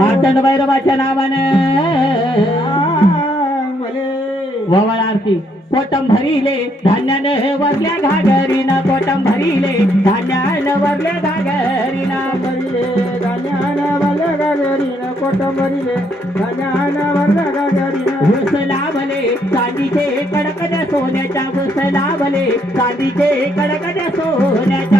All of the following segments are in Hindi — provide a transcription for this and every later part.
मातंड भैरवाच्या नावाने ववळ आरती कोटम भरिले धान्याने वरल्या घागरीन पोटम भरिले धान्यान वरल्या घागरीन भरिले धान्यान वरल्या घागरीन कोटम भरिले धान्यान वरल्या घागरीन घुस लाभले चांदीचे कडकड्या सोन्याच्या भुस लाभले चांदीचे कडकड्या सोन्याच्या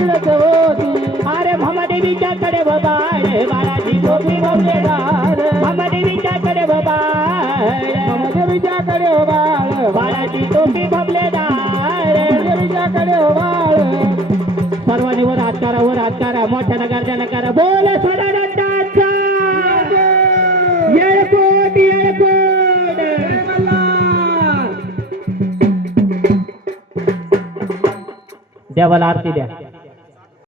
तुला अरे भामा देवीच्या कडे बाबाड बाळाची टोपी भवले बाळ भामा देवीच्या कडे बाबाड भामा देवीच्या कडे दार करा वर हात करा मोठ्या नगर करा बोल सदानंदाचा येळकोट आरती दे